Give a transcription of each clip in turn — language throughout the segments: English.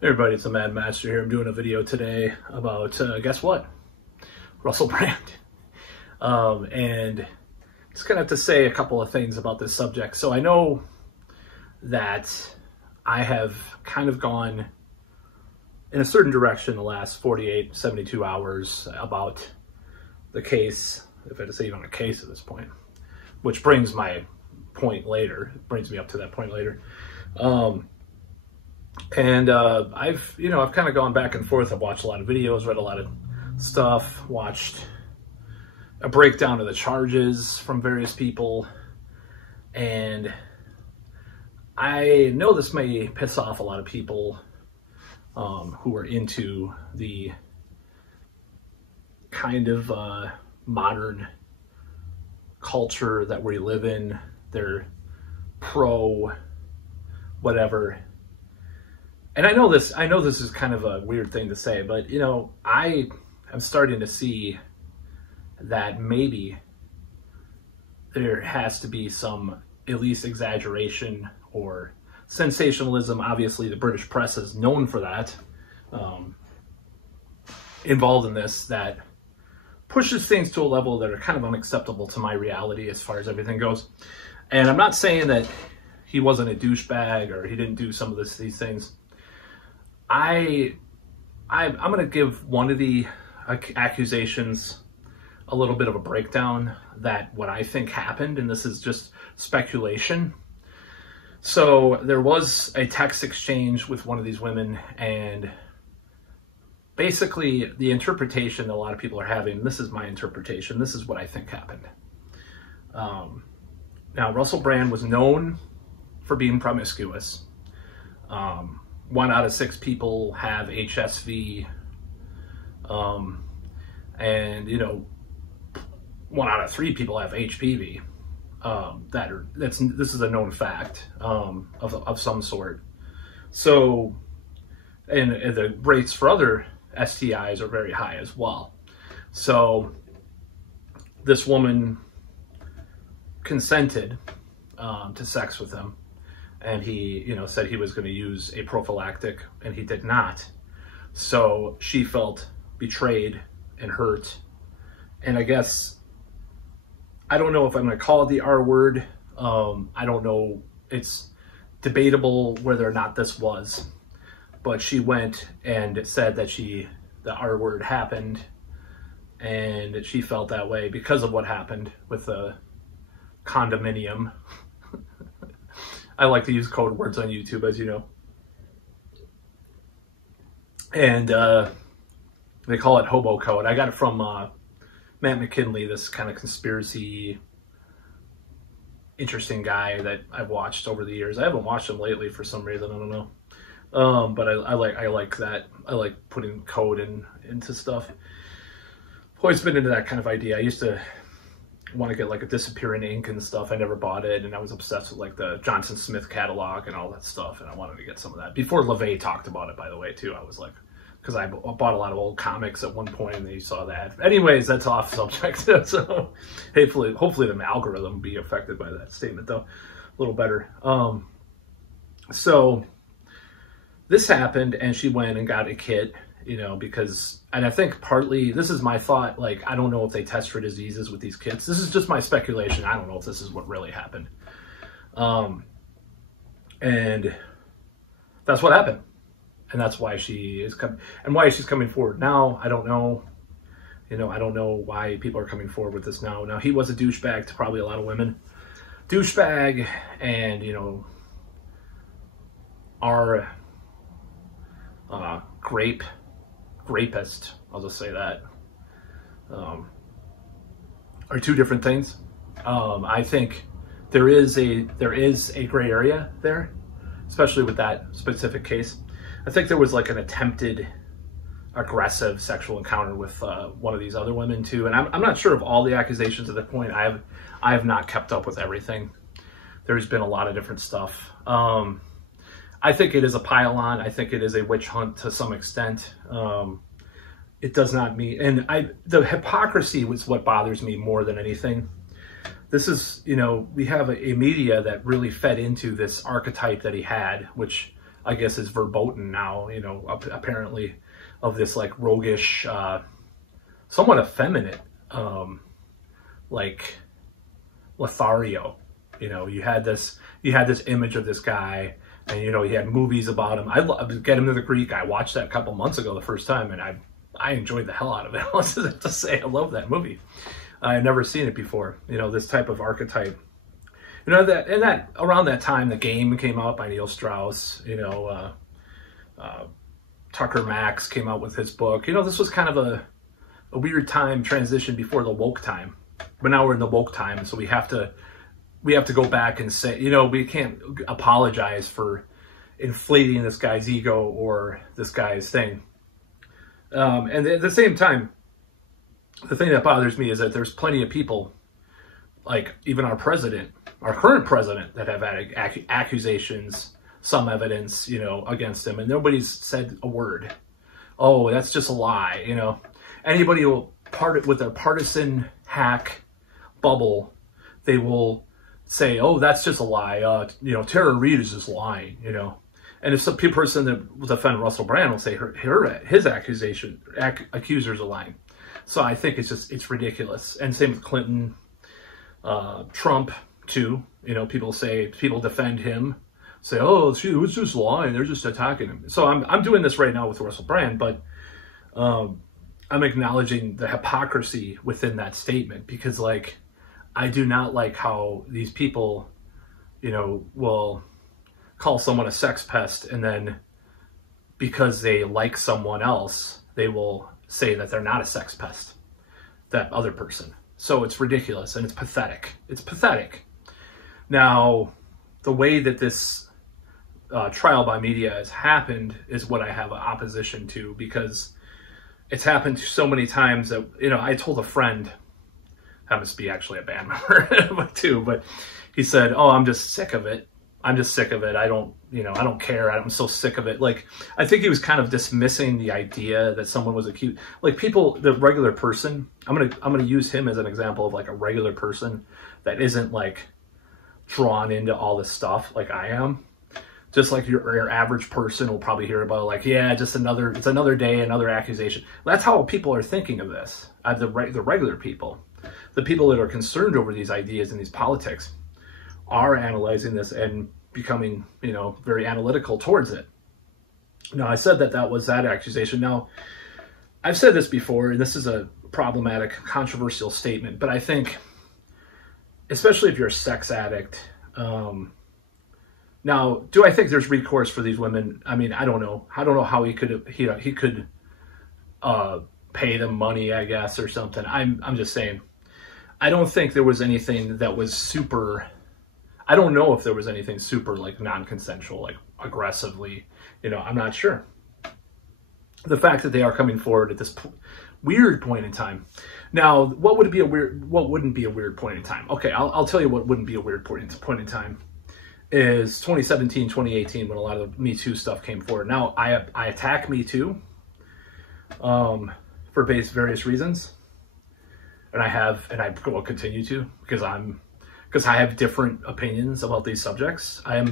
Hey everybody, it's the Mad Master here. I'm doing a video today about, guess what? Russell Brand. And just gonna have to say a couple of things about this subject. So I know that I have kind of gone in a certain direction the last 48, 72 hours about the case, if I had to say even a case at this point, which brings my point later, brings me up to that point later. I've kind of gone back and forth. I've watched a lot of videos, read a lot of stuff, watched a breakdown of the charges from various people. And I know this may piss off a lot of people who are into the kind of modern culture that we live in. They're pro whatever. And I know this is kind of a weird thing to say, but I am starting to see that maybe there has to be some at least exaggeration or sensationalism. Obviously the British press is known for that, involved in this, that pushes things to a level that are kind of unacceptable to my reality as far as everything goes. And I'm not saying that he wasn't a douchebag or he didn't do some of these things. I'm going to give one of the accusations a little bit of a breakdown, that what I think happened, and this is just speculation. So there was a text exchange with one of these women, and basically the interpretation that a lot of people are having, this is my interpretation, this is what I think happened. Now, Russell Brand was known for being promiscuous. 1 out of 6 people have HSV, and 1 out of 3 people have HPV. This is a known fact of some sort. So, and the rates for other STIs are very high as well. So, this woman consented to sex with him. And he, said he was going to use a prophylactic, and he did not. So she felt betrayed and hurt. And I guess, I don't know if I'm going to call it the R word. I don't know. It's debatable whether or not this was. But she went and said that the R word happened, and she felt that way because of what happened with the condominium. I like to use code words on YouTube, as you know. And they call it Hobo Code. I got it from Matt McKinley, this kind of conspiracy, interesting guy that I've watched over the years. I haven't watched him lately for some reason, I don't know. But I like that. I like putting code into stuff. I've always been into that kind of idea. I used to want to get like a disappearing ink and stuff. I never bought it, and I was obsessed with like the Johnson Smith catalog and all that stuff, and I wanted to get some of that before LaVey talked about it, by the way, too. I was like, because I bought a lot of old comics at one point, and they saw that. Anyways, that's off subject. So hopefully the algorithm will be affected by that statement, though, a little better. So this happened, and she went and got a kit, because, and I think partly, this is my thought, like, I don't know if they test for diseases with these kits. This is just my speculation. I don't know if this is what really happened. And that's what happened. And that's why she is coming, and why she's coming forward now, I don't know. I don't know why people are coming forward with this now. Now, he was a douchebag to probably a lot of women. Douchebag, and, our rapist, I'll just say that, are two different things. I think there is a gray area there, especially with that specific case. I think there was like an attempted aggressive sexual encounter with one of these other women too, and I'm not sure of all the accusations at that point. I have not kept up with everything. There's been a lot of different stuff. I think it is a pile-on. I think it is a witch hunt to some extent. It does not mean, and the hypocrisy was what bothers me more than anything. This is, we have a media that really fed into this archetype that he had, which I guess, is verboten now, apparently, of this like roguish, somewhat effeminate, like Lothario. You had this image of this guy, and you had movies about him. I Get Him to the Greek. I watched that a couple months ago the first time, and I enjoyed the hell out of it. I was to say, I love that movie. I had never seen it before. This type of archetype. That around that time, The Game came out by Neil Strauss. Tucker Max came out with his book. This was kind of a weird time transition before the woke time, but now we're in the woke time, so we have to go back and say, we can't apologize for inflating this guy's ego or this guy's thing. And at the same time, the thing that bothers me is that there's plenty of people, like even our current president, that have had accusations, some evidence, against him, and nobody's said a word. Oh, that's just a lie, Anybody will with their partisan hack bubble, they will say, oh, that's just a lie. Tara Reid is just lying, And if some person that will defend Russell Brand will say his accusers are lying. So I think it's ridiculous. And same with Clinton, Trump too. People defend him, say, oh, it was just lying. They're just attacking him. So I'm doing this right now with Russell Brand, but I'm acknowledging the hypocrisy within that statement, because like, I do not like how these people, will call someone a sex pest, and then because they like someone else, they will say that they're not a sex pest, that other person. So it's ridiculous, and it's pathetic. It's pathetic. Now, the way that this trial by media has happened is what I have opposition to, because it's happened so many times that, I told a friend, happens to be actually a band member too, but he said, oh, I'm just sick of it. I don't care. I'm so sick of it. Like, I think he was kind of dismissing the idea that someone was accused. Like, people, the regular person, I'm gonna use him as an example of like a regular person that isn't like drawn into all this stuff like I am. Just like your average person will probably hear about, like, yeah, it's another day, another accusation. That's how people are thinking of this. The regular people, the people that are concerned over these ideas and these politics, are analyzing this and becoming, very analytical towards it. Now, I said that was that accusation. Now, I've said this before, and this is a problematic, controversial statement, but I think, especially if you're a sex addict, now, do I think there's recourse for these women? I mean, I don't know. I don't know how he could pay them money, I guess, or something. I'm just saying, I don't think there was anything that was super. I don't know if there was anything super like non-consensual, like aggressively. I'm not sure. The fact that they are coming forward at this weird point in time. Now, what wouldn't be a weird point in time? Okay, I'll tell you what wouldn't be a weird point in time. Is 2017, 2018, when a lot of the Me Too stuff came forward. Now, I attack Me Too for various reasons, and I will continue to, because I have different opinions about these subjects. I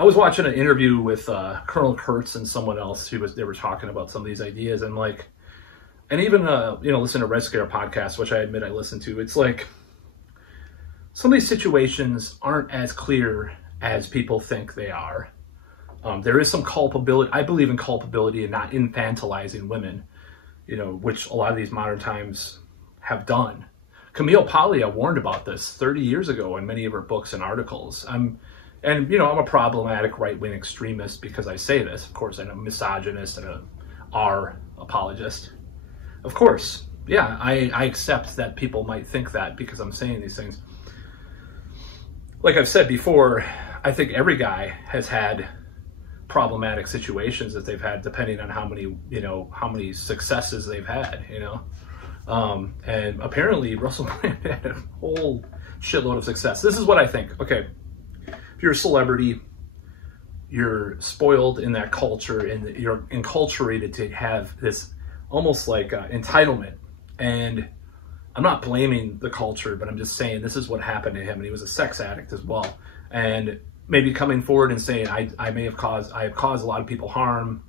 was watching an interview with Colonel Kurtz and someone else they were talking about some of these ideas, and even listen to Red Scare podcast, which I admit I listen to. It's like some of these situations aren't as clear as people think they are. There is some culpability. I believe in culpability and not infantilizing women, which a lot of these modern times have done. Camille Paglia warned about this 30 years ago in many of her books and articles. I'm a problematic right-wing extremist because I say this. Of course, I'm a misogynist and a R apologist. Of course, yeah, I accept that people might think that because I'm saying these things. Like I've said before, I think every guy has had problematic situations that they've had, depending on how many successes they've had, and apparently Russell Brand had a whole shitload of success. This is what I think. Okay, if you're a celebrity, you're spoiled in that culture, and you're enculturated to have this almost like entitlement. And I'm not blaming the culture, but I'm just saying this is what happened to him, and he was a sex addict as well. And maybe coming forward and saying, I have caused a lot of people harm,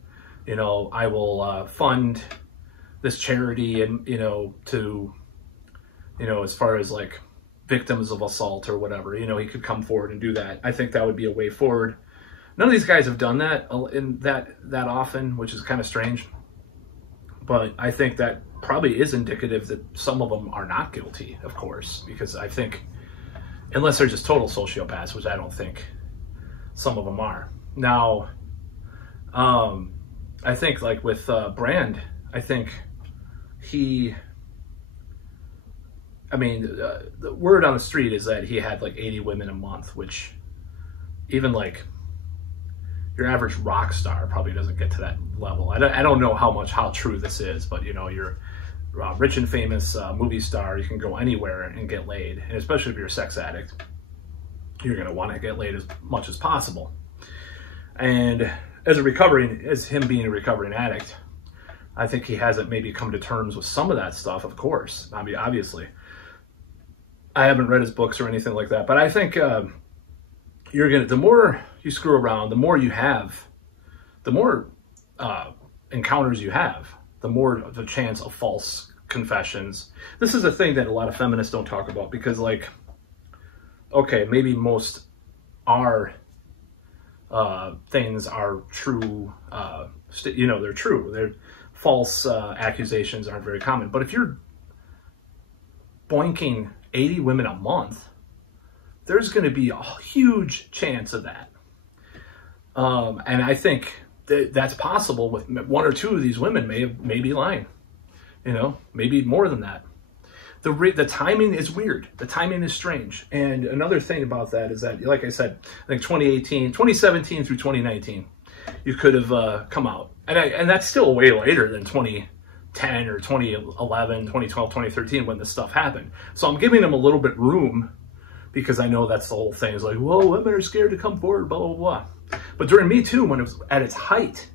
you know, I will fund this charity, and, you know, to, you know, as far as like victims of assault or whatever, you know, he could come forward and do that. I think that would be a way forward. None of these guys have done that in that often, which is kind of strange. But I think that probably is indicative that some of them are not guilty, of course, because I think, unless they're just total sociopaths, which I don't think some of them are. Now, I think like with Brand, I think I mean, the word on the street is that he had like 80 women a month, which even like your average rock star probably doesn't get to that level. I don't know how true this is, but you know, you're a rich and famous movie star, you can go anywhere and get laid. And especially if you're a sex addict, you're going to want to get laid as much as possible. And as him being a recovering addict, I think he hasn't maybe come to terms with some of that stuff, of course. I mean, obviously. I haven't read his books or anything like that, but I think the more you screw around, the more you have, the more encounters you have, the more the chance of false confessions. This is a thing that a lot of feminists don't talk about, because like, okay, maybe most our things are true, you know, they're true. They're false accusations aren't very common. But if you're boinking 80 women a month, there's going to be a huge chance of that. And I think that's possible with one or two of these women may be lying, you know, maybe more than that. The timing is weird. The timing is strange. And another thing about that is that, like I said, I think 2017 through 2019, you could have come out. And that's still way later than 2010 or 2011, 2012, 2013 when this stuff happened. So I'm giving them a little bit room, because I know that's the whole thing. It's like, whoa, women are scared to come forward, blah, blah, blah. But during Me Too, when it was at its height,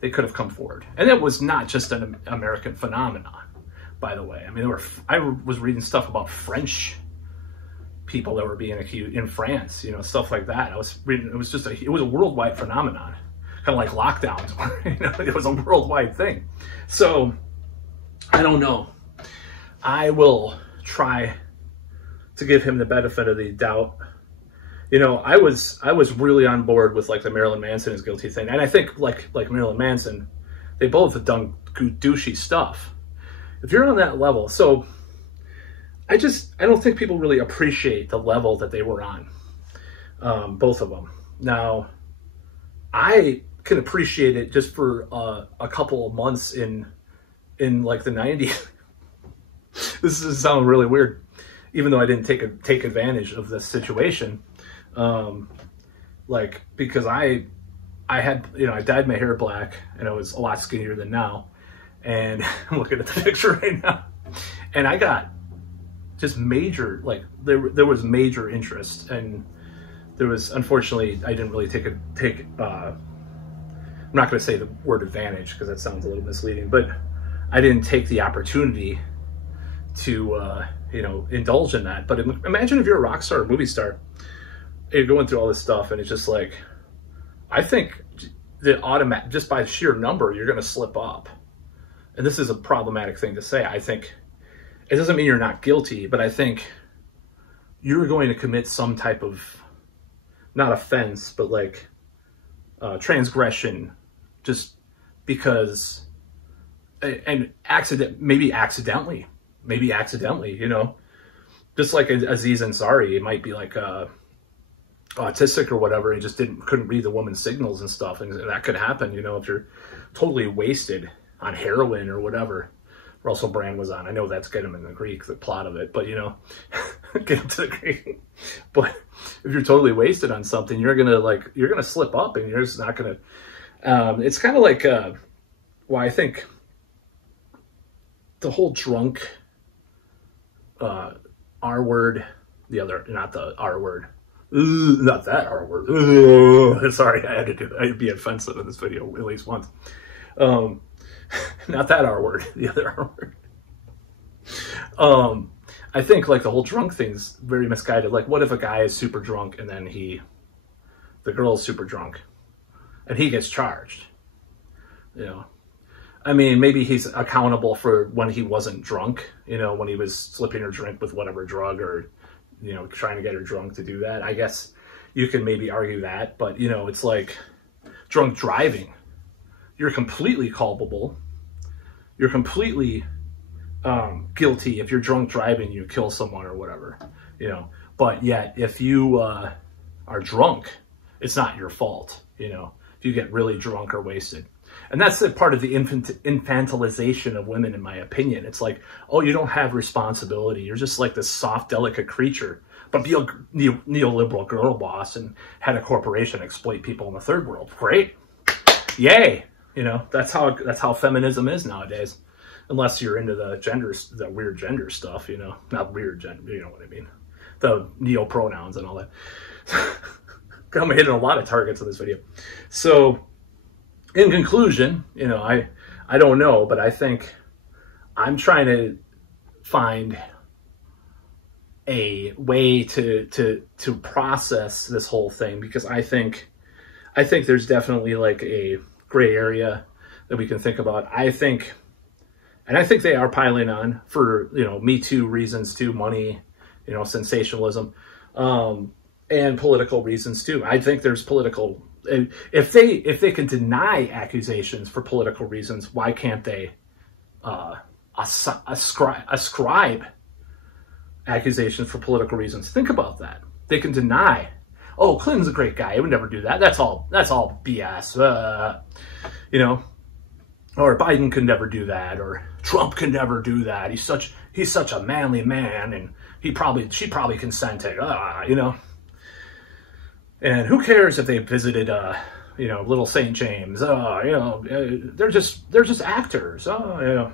they could have come forward. And it was not just an American phenomenon, by the way. I mean, I was reading stuff about French people that were being accused in France, you know, stuff like that. I was reading, it was a worldwide phenomenon, kind of like lockdowns, you know, it was a worldwide thing. So I don't know. I will try to give him the benefit of the doubt. You know, I was really on board with like the Marilyn Manson is guilty thing. And I think like Marilyn Manson, they both have done douchey stuff. If you're on that level, so I don't think people really appreciate the level that they were on, both of them. Now, I can appreciate it just for a couple of months in like the 90s. This is sound really weird, even though I didn't take advantage of this situation. Like, because I had, you know, I dyed my hair black and I was a lot skinnier than now. And I'm looking at the picture right now, and I got just major, like there was major interest, and there was, unfortunately, I didn't really take I'm not going to say the word advantage because that sounds a little misleading, but I didn't take the opportunity to, you know, indulge in that. But imagine if you're a rock star or movie star, you're going through all this stuff, and it's just like, I think just by sheer number, you're going to slip up. And this is a problematic thing to say. I think it doesn't mean you're not guilty, but I think you're going to commit some type of, not offense, but like transgression, just because, and maybe accidentally, you know, just like Aziz Ansari, it might be like autistic or whatever, and just couldn't read the woman's signals and stuff, and that could happen, you know, if you're totally wasted on heroin or whatever Russell Brand was on. I know that's Get Him in the Greek, the plot of it, but you know, get him to the Greek. But if you're totally wasted on something, you're gonna slip up, and you're just not gonna. It's kind of like I think the whole drunk R word, not the R word. Not that R word. Sorry, I had to do that. I'd be offensive in this video at least once. Not that R word, the other R word. I think like the whole drunk thing's very misguided. Like, what if a guy is super drunk and then he The girl's super drunk. And he gets charged. You know, I mean, maybe he's accountable for when he wasn't drunk, you know, when he was slipping her drink with whatever drug or, you know, trying to get her drunk to do that. I guess you could maybe argue that, but, you know, it's like drunk driving. You're completely culpable. You're completely guilty if you're drunk driving, you kill someone or whatever, you know. But yet, if you are drunk, it's not your fault, you know, if you get really drunk or wasted. And that's the part of the infantilization of women, in my opinion. It's like, oh, you don't have responsibility. You're just like this soft, delicate creature. But be a neoliberal girl boss and had a corporation exploit people in the third world. Great. Yay. You know, that's how feminism is nowadays. Unless you're into the weird gender stuff, you know. Not weird gender, you know what I mean. The neo-pronouns and all that. I'm hitting a lot of targets in this video. So, in conclusion, you know, I don't know, but I think I'm trying to find a way to process this whole thing, because I think there's definitely like a gray area that we can think about. I think they are piling on for, you know, Me Too reasons too, money, you know, sensationalism, and political reasons too. I think there's political. If they can deny accusations for political reasons, why can't they ascribe accusations for political reasons? Think about that. They can deny, oh, Clinton's a great guy, he would never do that. That's all BS. You know, or Biden could never do that, or Trump could never do that. He's such a manly man, and she probably consented. You know. And who cares if they visited, you know, Little St. James? You know, they're just actors. You know,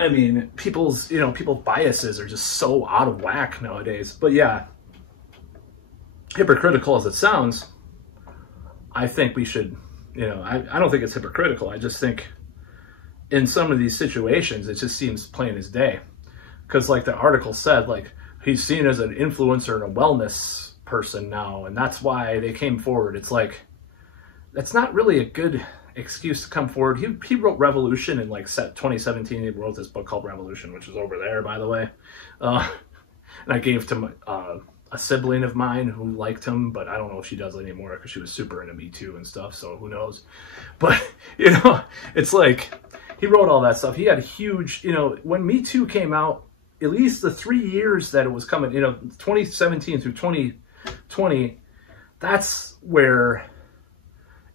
I mean, people's biases are just so out of whack nowadays. But yeah, hypocritical as it sounds, I think we should, you know, I don't think it's hypocritical. I just think in some of these situations, it just seems plain as day. Because like the article said, like, he's seen as an influencer and a wellness person now, and that's why they came forward. It's like, that's not really a good excuse to come forward. He wrote Revolution in like 2017. He wrote this book called Revolution, which is over there, by the way. And I gave to a sibling of mine who liked him, but I don't know if she does anymore because she was super into Me Too and stuff, so who knows. But, you know, it's like, he wrote all that stuff. He had huge, you know, when Me Too came out, at least the 3 years that it was coming, you know, 2017 through 2020, that's where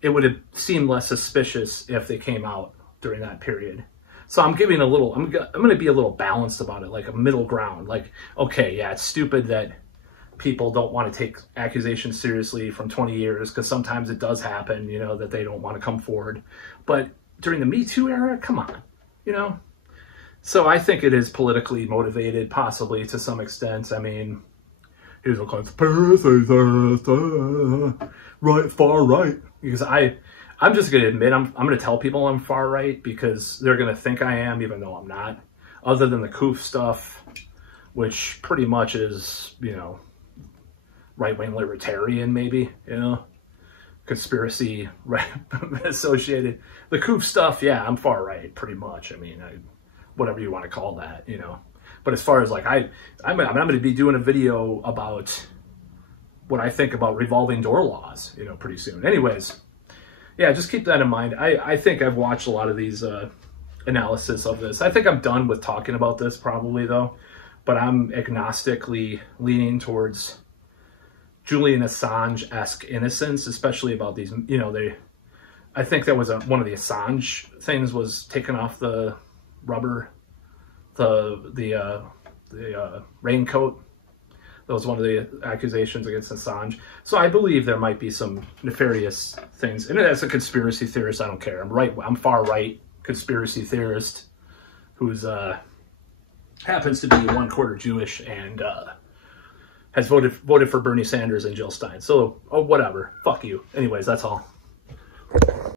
it would have seemed less suspicious if they came out during that period. So I'm giving a little, I'm going to be a little balanced about it, like a middle ground. Like, okay, yeah, it's stupid that people don't want to take accusations seriously from 20 years, because sometimes it does happen, you know, that they don't want to come forward. But during the Me Too era, come on, you know? So I think it is politically motivated, possibly to some extent. I mean, here's a conspiracy theorist, right, far right. Because I'm just going to admit, I'm going to tell people I'm far right, because they're going to think I am, even though I'm not. Other than the Koof stuff, which pretty much is, you know, right-wing libertarian, maybe, you know, conspiracy right associated. The Koof stuff, yeah, I'm far right, pretty much. I mean, whatever you want to call that, you know. But as far as like, I'm going to be doing a video about what I think about revolving door laws, you know, pretty soon. Anyways, yeah, just keep that in mind. I think I've watched a lot of these analysis of this. I think I'm done with talking about this probably, though. But I'm agnostically leaning towards Julian Assange-esque innocence, especially about these, you know, I think that was one of the Assange things was taking off the rubber, the raincoat. That was one of the accusations against Assange. So I believe there might be some nefarious things. And as a conspiracy theorist, I don't care. I'm far right conspiracy theorist who's happens to be 1/4 Jewish and has voted for Bernie Sanders and Jill Stein. So, oh, whatever. Fuck you. Anyways, that's all.